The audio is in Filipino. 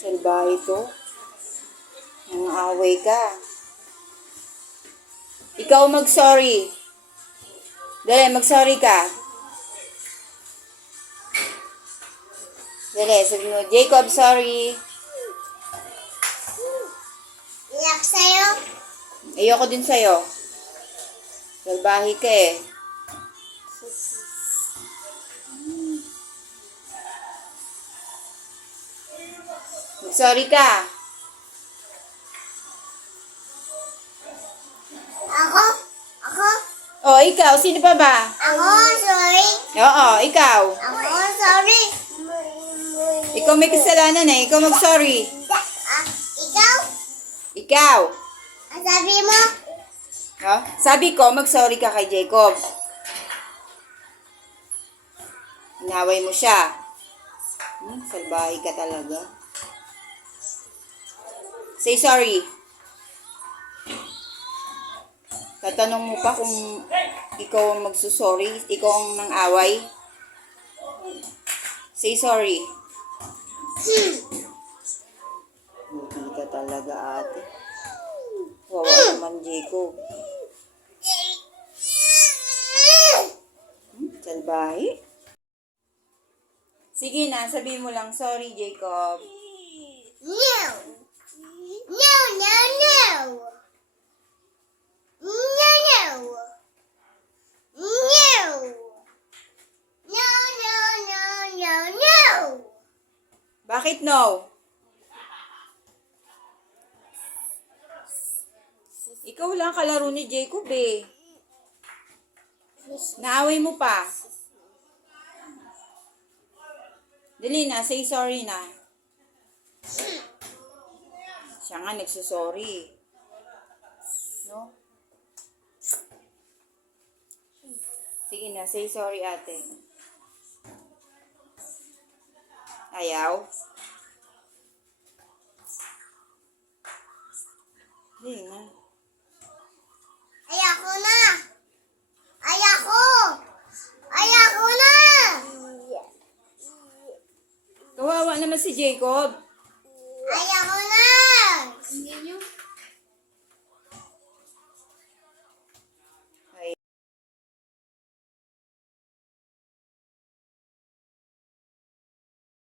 Salbahe to. Nang-away ka. Ikaw mag-sorry. Dali, mag-sorry ka. Dali, sabi mo, Jacob, sorry. Iyak sa'yo? Ayoko din sa'yo. Salbahe ka eh. Mag-sorry ka. Ako? Ako? Oh, ikaw, sino pa ba? Ako, sorry. Oo, ikaw. Ako, sorry. Ikaw may kasalanan eh. Ikaw mag-sorry. Ikaw? Ikaw. Ang sabi mo? Oh, sabi ko, mag-sorry ka kay Jacob. Inaway mo siya. Salbahe ka talaga. Say sorry. Tatanong mo pa kung ikaw ang magsusorry, ikaw ang nang-away. Say sorry. Hindi ka talaga, ate. Wawa naman, Jacob. Salbahe. Sige na, sabihin mo lang, sorry, Jacob. No. No, no, no. No, no. No. No, no, no, no, no. Bakit no? Ikaw lang kalaro ni Jacob eh. Naaway mo pa. Dali na, say sorry na. Siya nga nagsusorry. No? Sige na, say sorry ate. Ayaw? Dali na. Ayako na. Ayako. Ayako na. Kawawa naman si Jacob.